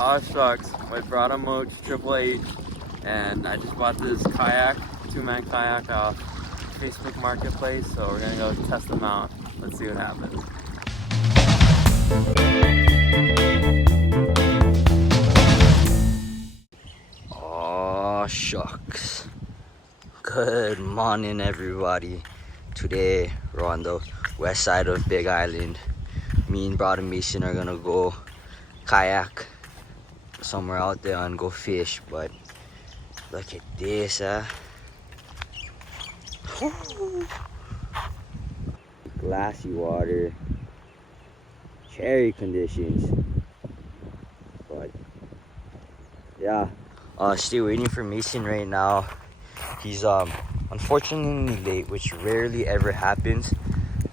Aw shucks, with Braddah Moch Triple H, and I just bought this kayak, 2-man kayak off Facebook Marketplace, so we're gonna go test them out. Let's see what happens. Aw shucks. Good morning everybody. Today we're on the west side of Big Island. Me and Braddah Mason are gonna go kayak somewhere out there and go fish, but look at this, glassy water, cherry conditions, but yeah, still waiting for Mason right now. He's unfortunately late, which rarely ever happens,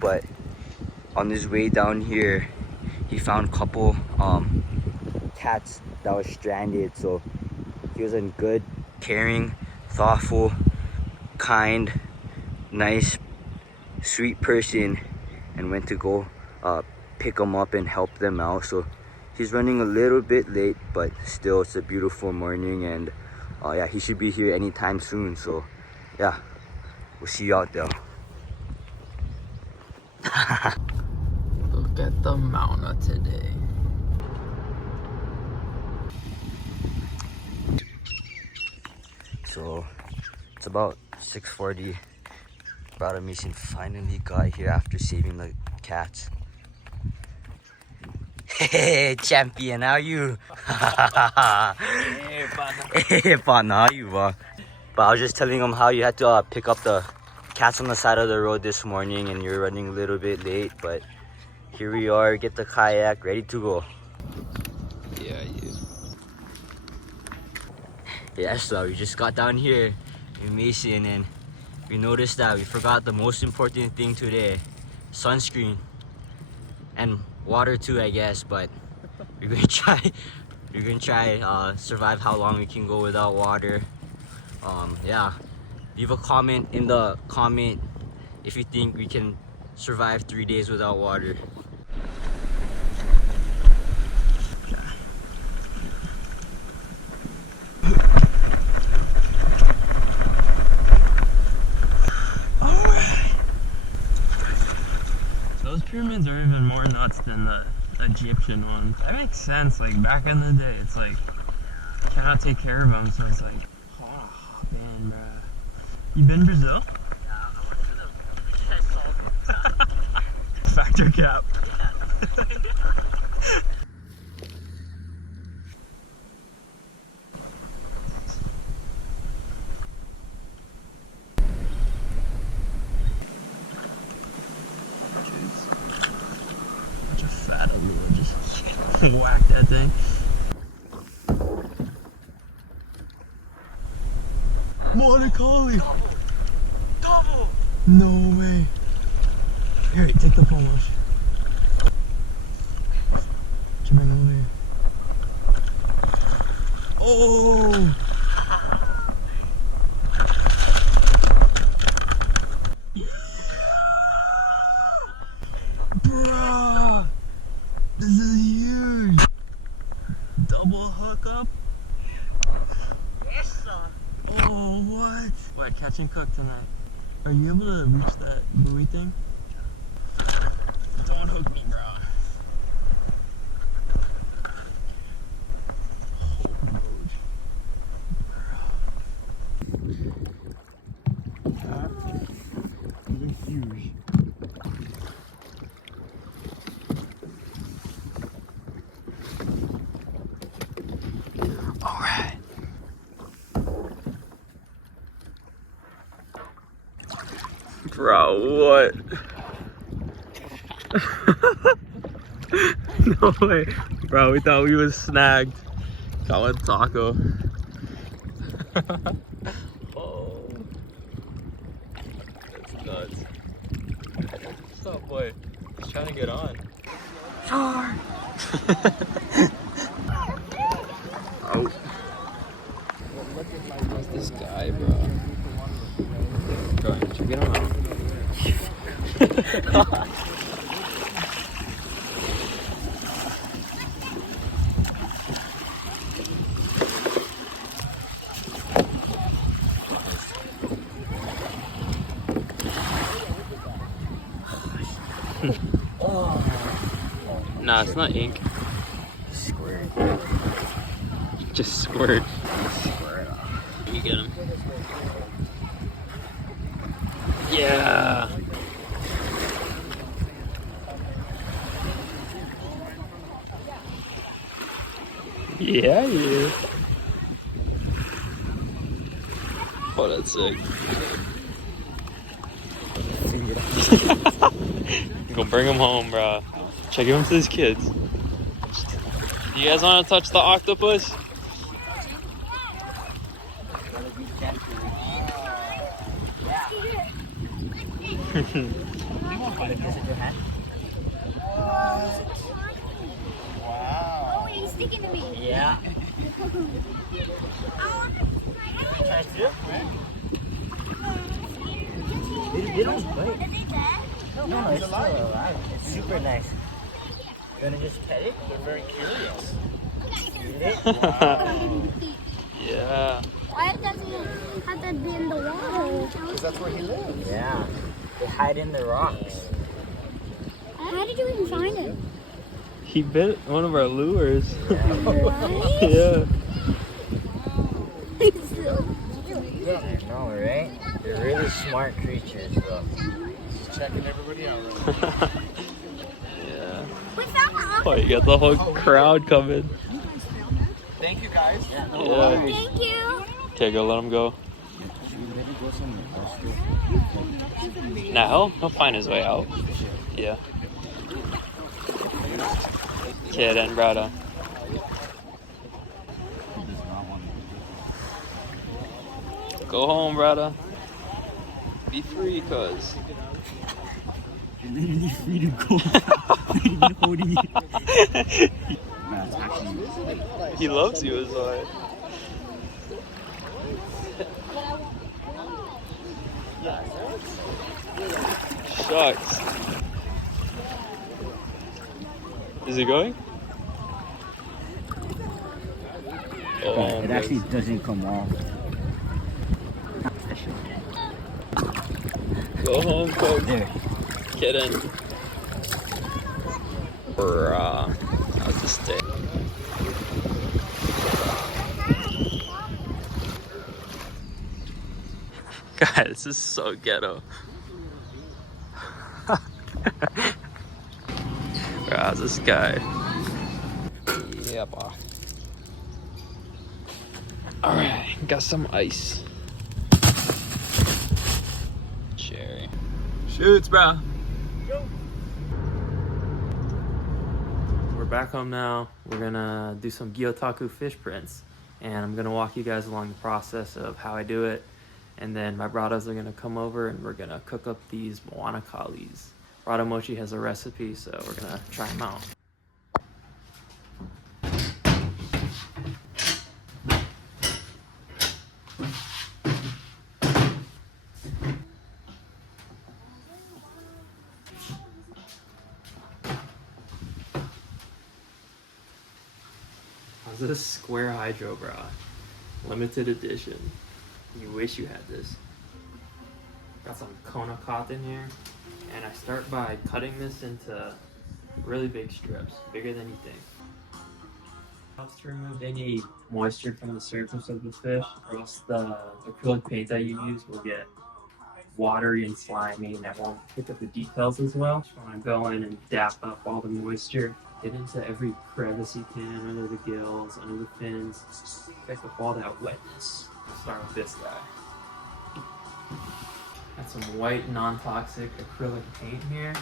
but on his way down here he found a couple cats that was stranded, so he was a good, caring, thoughtful, kind, nice, sweet person and went to go pick them up and help them out. So he's running a little bit late, but still it's a beautiful morning, and yeah, he should be here anytime soon. So yeah, we'll see you out there. Look at the Mauna today. So it's about 6:40. Braddah Mason finally got here after saving the cats. Hey champion, how you? Hey fun, how you? But I was just telling him how you had to pick up the cats on the side of the road this morning, and you're running a little bit late, but here we are, get the kayak ready to go. Yeah, Yeah, so we just got down here in Mason and we noticed that we forgot the most important thing today: sunscreen and water too, I guess. But we're gonna try survive how long we can go without water. Yeah, leave a comment in the comment if you think we can survive 3 days without water. Those pyramids are even more nuts than the Egyptian ones. That makes sense. Like back in the day, it's like you cannot take care of them, so it's like, oh man, bruh. You been to Brazil? Yeah, I went to the Factor cap. Whack that thing. Monocolly! Double! No way. Here, take the phone wash. Come on over here. Oh! Bruh! This is huge! Double hookup? Yes, sir. Oh, what? What, catch and cook tonight? Are you able to reach that buoy thing? Don't hook me, bro. These are huge. Alright. Bro, what? No way. Bro, we thought we was snagged. Got one taco. Oh. That's nuts. What's up, boy? He's trying to get on. Sure. Oh. Who's this guy, bro? Bro, check it out. Nah, it's not ink. Squirt. Just squirt. Squirt. You get him. Yeah. Yeah, yeah. Oh, that's sick. Go bring him home, bro. Check him to his kids. You guys want to touch the octopus? Oh, he's sticking to me. Yeah. Try to? They don't bite. Is it dead? No, it's still alive. It's super nice. You wanna just pet it? They're very curious. Eat it? Yeah. Why does it have to be in the water? Because that's where he lives. Yeah. They hide in the rocks. How did you even find it? He bit one of our lures. Right? Yeah. I know, right? They're really smart creatures, though. He's checking everybody out right now. Yeah. We found the Oh, you got the whole crowd coming. Thank you guys. Yeah. Thank you. Okay, go let him go. Nah, he'll find his way out. Yeah. Kid and Braddah. Go home, Braddah. Be free, cuz. You're literally free to go. Not even holding you. Nah, it's actually. He loves you, is why. Shucks. Is he going? Oh, It actually doesn't come off. go home, folks. There. Get in. Bruh. How's this day? God, this is so ghetto. How's this guy? Yeah, boy. Alright, got some ice. Cherry. Shoots, bro. We're back home now. We're gonna do some Gyotaku fish prints. And I'm gonna walk you guys along the process of how I do it. And then my Braddahs are gonna come over and we're gonna cook up these Moana kalis. Braddah Moch has a recipe, so we're gonna try them out. How's this square hydro bra? Limited edition. You wish you had this. Got some Kona cotton here. And I start by cutting this into really big strips, bigger than you think. Helps to remove any moisture from the surface of the fish, or else the acrylic paint that you use will get watery and slimy and it won't pick up the details as well. Just want to go in and dap up all the moisture, get into every crevice you can, under the gills, under the fins, pick up all that wetness. I'll start with this guy. Got some white non-toxic acrylic paint here.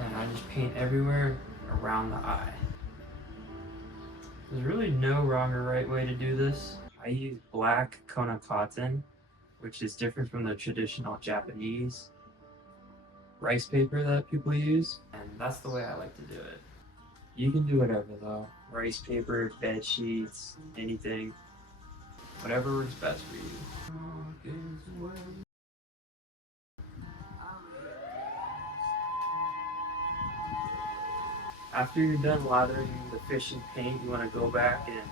And I just paint everywhere around the eye. There's really no wrong or right way to do this. I use black Kona cotton, which is different from the traditional Japanese rice paper that people use. And that's the way I like to do it. You can do whatever though. Rice paper, bed sheets, anything. Whatever works best for you. After you're done lathering the fish in paint, you want to go back and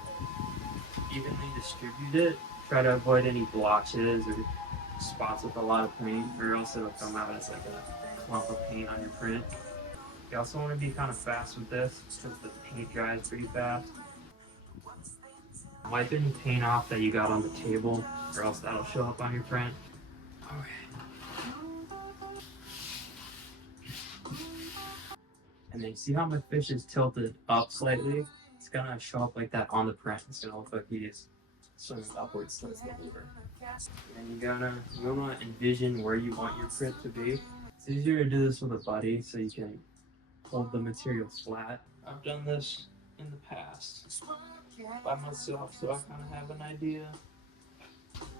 evenly distribute it. Try to avoid any blotches or spots with a lot of paint, or else it'll come out as like a clump of paint on your print. You also want to be kind of fast with this since the paint dries pretty fast. Wipe any paint off that you got on the table, or else that'll show up on your print. And then you see how my fish is tilted up slightly? It's gonna show up like that on the print. It's gonna look like he's swimming upwards towards the lure. And you wanna envision where you want your print to be. It's easier to do this with a buddy so you can hold the material flat. I've done this in the past by myself, so I kind of have an idea.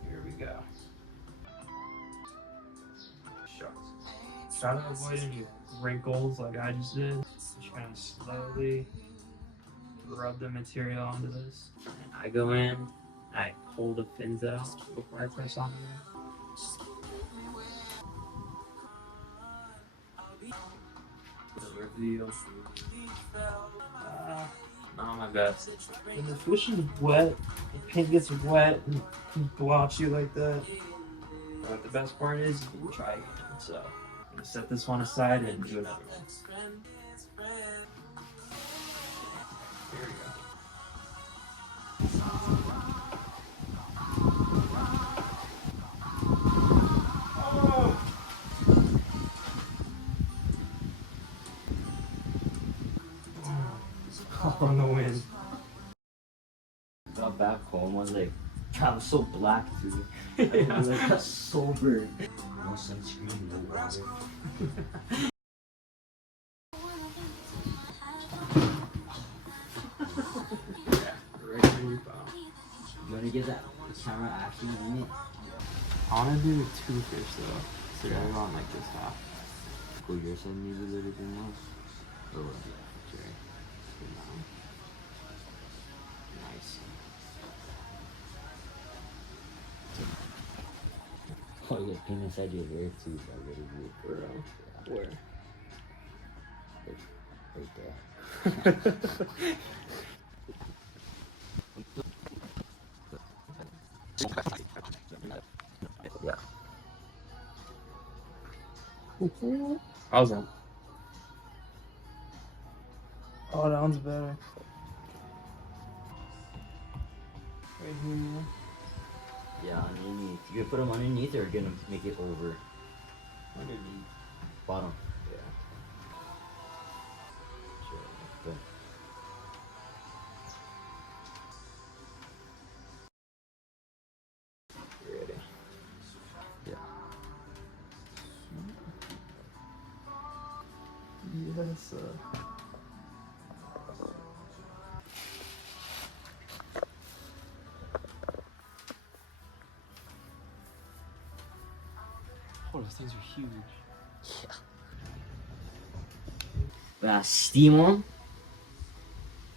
Here we go. Shucks. Try to avoid any wrinkles like I just did. Just kind of slowly rub the material onto this. And I go in, I pull the fins out before I press on them. The reveal. Not my best. When the fish is wet, the paint gets wet and blotchy like that. But the best part is you can try again. So I'm gonna set this one aside and do another one. Here we go. All on the wind. Got back home, I was like, God, I'm so black too. Yeah. I was like, that's sober. No sunscreen, no water. Right where you found. You wanna get that camera action in it? I wanna do 2 fish though. So you're going like this half. Cool, your son needs a little bit more. Oh, Okay. Good now. Nice. oh, yeah, paint inside your hair too. So I gotta do it for real. Where? Right there. Yeah. How's that? Oh, that one's better. Right here. Yeah, underneath. You can put them underneath or you're gonna make it over. Underneath. Bottom. Yeah. Sure. Good. You ready? Yeah. Yes. Oh, those things are huge. Steam them,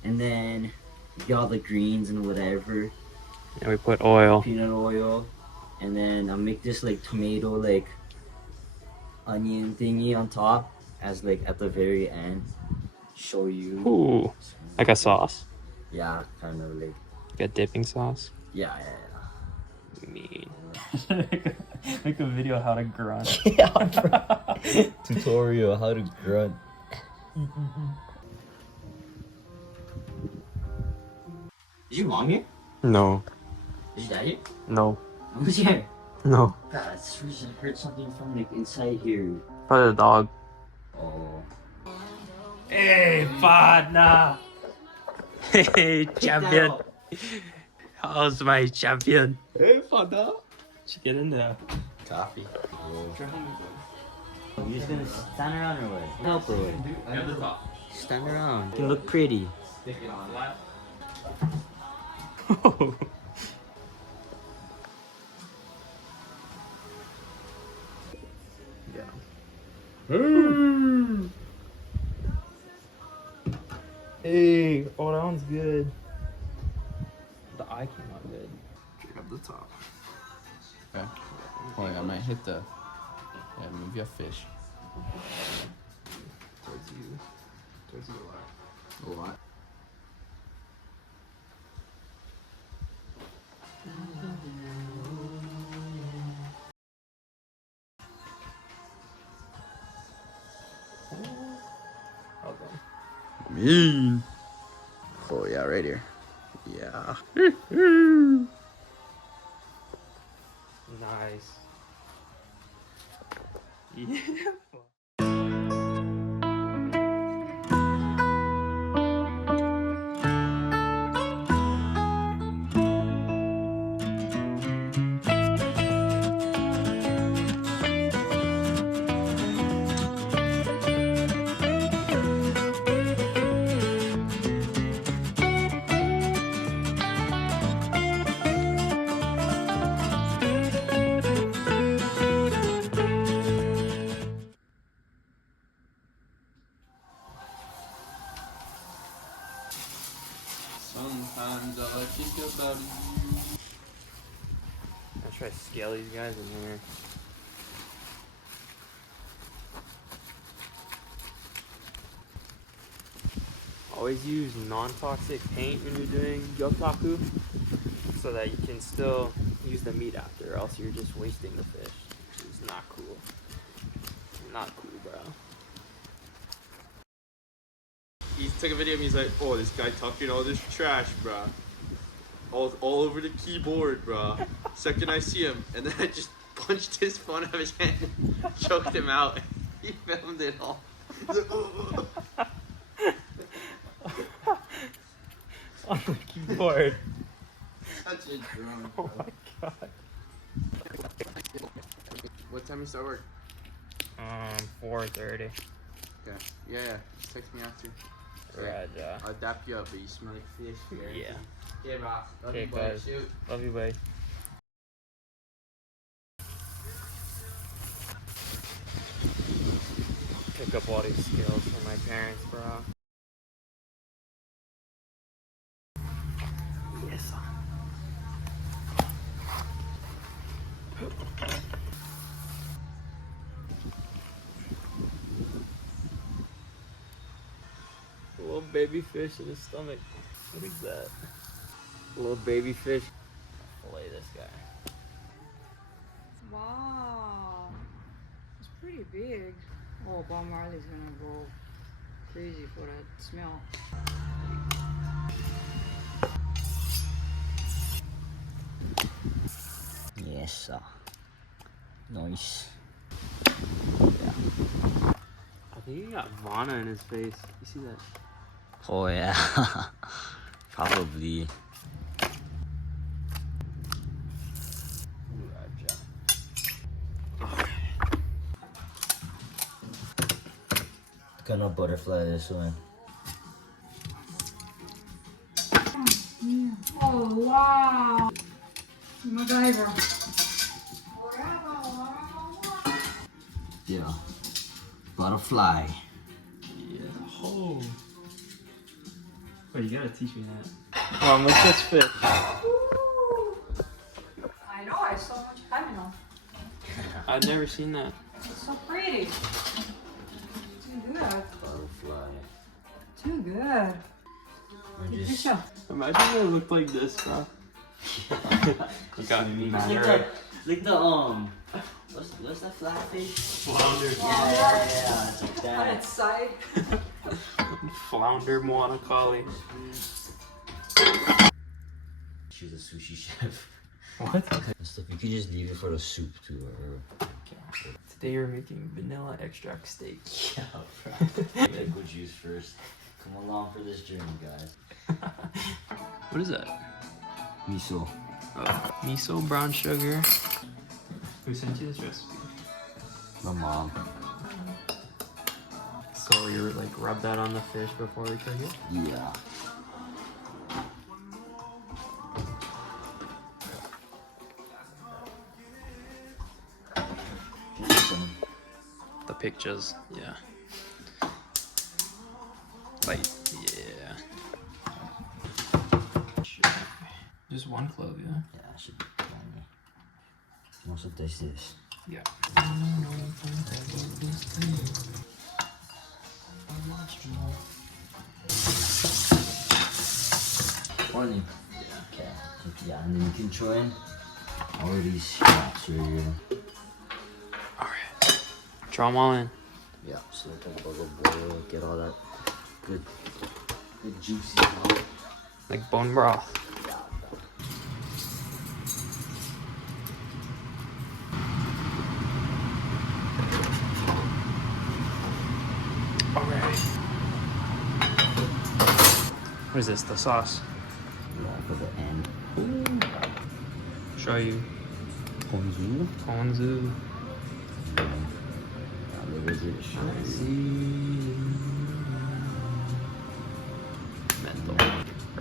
and then get all the greens and whatever, Yeah, we put oil. peanut oil, and then I'll make this like tomato like onion thingy on top as like at the very end. Show you. Ooh, like a sauce. Yeah, kind of like Like a dipping sauce. yeah. Mean. Make a video how to grunt. Tutorial how to grunt. Is your mom here? No. Is your dad here? No. Who's here? No. God, I heard something from like inside here. Probably the dog. Oh. Hey, partner. Hey, champion. How's my champion? Hey, partner. Did you get in there? Coffee. You just gonna stand around or what? Help or what? At the top. Stand around. You look pretty. Stick it on left. Hey, oh, that one's good. The eye came out good. Pick up the top. Okay. Oh, yeah, I might hit the. Yeah, move your fish. Towards you. Towards you a lot. A lot. mean. Oh yeah, right here. Yeah. Nice. Yeah. Sometimes all I think about is you. I'll try to scale these guys in here. Always use non-toxic paint when you're doing Gyotaku so that you can still use the meat after, or else you're just wasting the fish, which is not cool. Not cool, bro. He took a video of me, he's like, oh, this guy talking all this trash, bruh. All over the keyboard, bruh. Second I see him, and then I just punched his phone out of his hand and choked him out. He filmed it all. He's like, oh. On the keyboard. Such a drunk, Oh bro. my god. What time you start work? 4:30. Okay. Yeah. Just text me after. Braddah. I'll dap you up, but you smell like fish. Yeah. Okay, bro. Love Okay, you, boy. guys. Shoot. Love you, buddy. Pick up all these skills from my parents, bro. Yes. A little baby fish in his stomach. What is that? A little baby fish. Fillet this guy. Wow, it's pretty big. Oh, Bob Marley's gonna go crazy for that smell. Yes, sir. Nice. I think he got Vana in his face. You see that? Oh yeah. Probably. Gonna butterfly this one. Oh wow, MacGyver. Yeah. Butterfly. Yeah. Oh. Oh, you gotta teach me that. Come on, let's catch fish. I know, I saw much criminal. I've never seen that. It's so pretty. Too good. Butterfly. Too good. Good show. Imagine it looked like this, bro. You got me mad. Like the what's that flatfish? Flounder. Yeah, it's like On that. its side. Flounder Moanakali. She's a sushi chef. What? Stuff you could just leave it for the soup too. Or... Today we're making vanilla extract steak. Yeah, bro. Gotta go juice first. Come along for this journey, guys. What is that? Miso. Miso, brown sugar. Who sent you this recipe? My mom. So you like rub that on the fish before we cook it? Yeah. The pictures, yeah. Like, yeah. Just one clove, yeah? Yeah, I should be plenty. You also taste this. Yeah. Morning. Yeah. Okay. Yeah, and then you can throw in all of these scraps right here. Alright. Draw them all in. Yeah, so we'll take a little boil, get all that Good juicy sauce. Like bone broth. Alright. What is this? The sauce? Yeah, for the end. Show you. Ponzu. Ponzu. What is it? Menthol.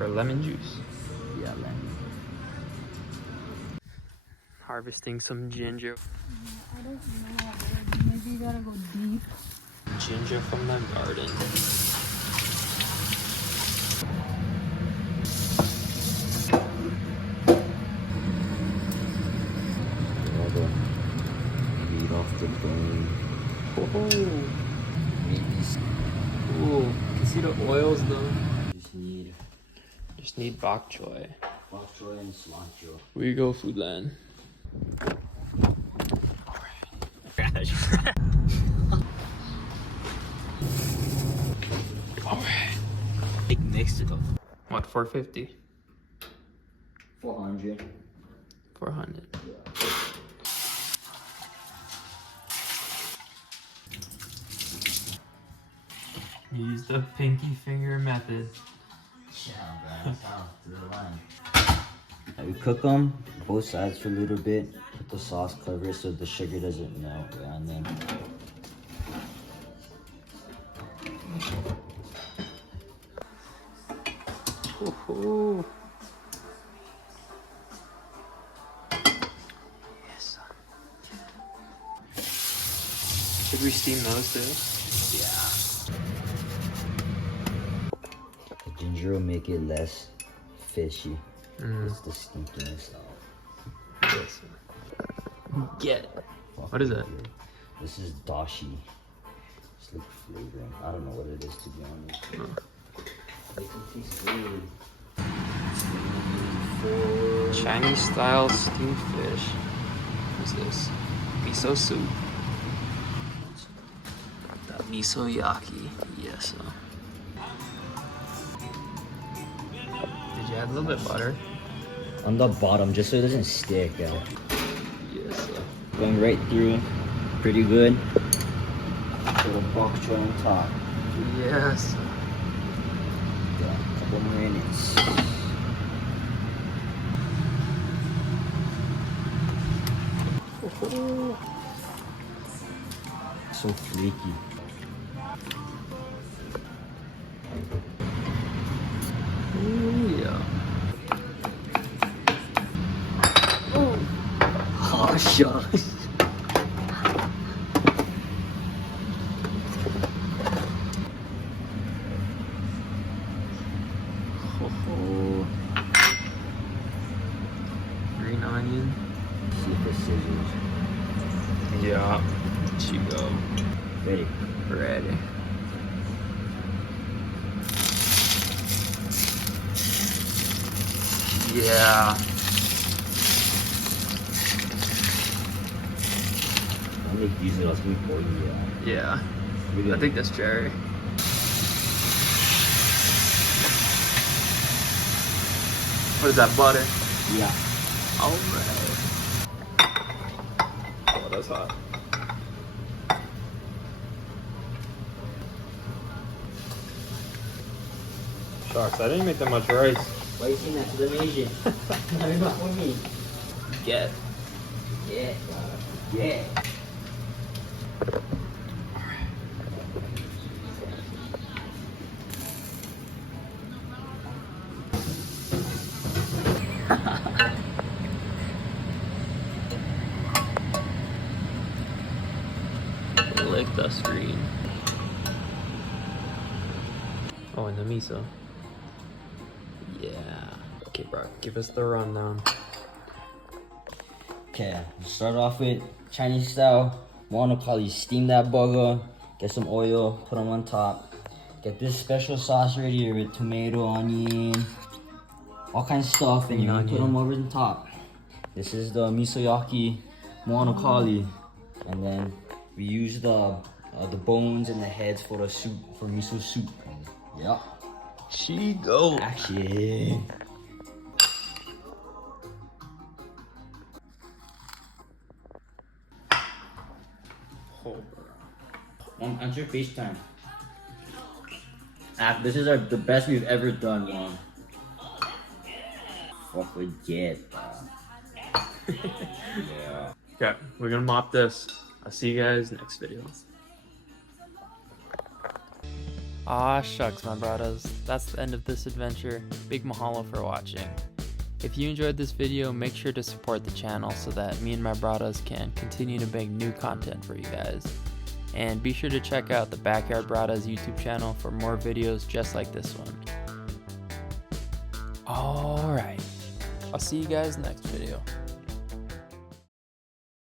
Or lemon juice. Yeah, lemon. Harvesting some ginger. I don't know. Maybe you gotta go deep. Ginger from the garden. Meat off the bone. Oh. Maybe Ooh. You can see the oils though. just need bok choy. bok choy and cilantro. Where you go, Foodland? Alright. Big mix it up. What, 450? 400. 400. Use the pinky finger method. We cook them both sides for a little bit. Put the sauce, cover it so the sugar doesn't melt around them. Ooh. Yes. Should we steam those too? Yeah. The ginger will make it less fishy. It's the stinkiness of. Yes. Get it. What is that? This is dashi. It's like flavoring. I don't know what it is to be honest. It tastes good. Chinese style steamed fish. What's this? Miso soup. That misoyaki. Yes. Did you add a little bit of butter? On the bottom, just so it doesn't stick. Yes. Going right through. Pretty good. Put a bok choy on top. Yes. Yeah, a couple more minutes. So flaky. Ooh, yeah. Oh, shucks. Green onion. See if the scissors. Yeah. Here you go. Ready. Ready. Yeah. I'm gonna use it as we pour you. Yeah. I think that's cherry. What is that, butter? Yeah. Alright. Oh, that's hot. Shucks, I didn't make that much rice. Why you saying that to the Asian? Not for me. Get. Yeah. Yeah. Lick the screen. Oh, and the miso. Yeah. Okay, bro, give us the rundown. Okay, start off with Chinese style. Monopoly, steam that burger. Get some oil, put them on top. Get this special sauce right here with tomato, onion, all kinds of stuff, and you put them over the top. This is the misoyaki monopoly, and then we use the bones and the heads for the soup, for miso soup. Yep. She go. Action. Oh, Mom, answer FaceTime. This is the best we've ever done, Mom. Fuck legit. Yeah. okay, we're gonna mop this. I'll see you guys next video. Ah, shucks, my bradas. That's the end of this adventure. Big mahalo for watching. If you enjoyed this video, make sure to support the channel so that me and my bradas can continue to make new content for you guys. And be sure to check out the Backyard Bradas YouTube channel for more videos just like this one. Alright, I'll see you guys next video.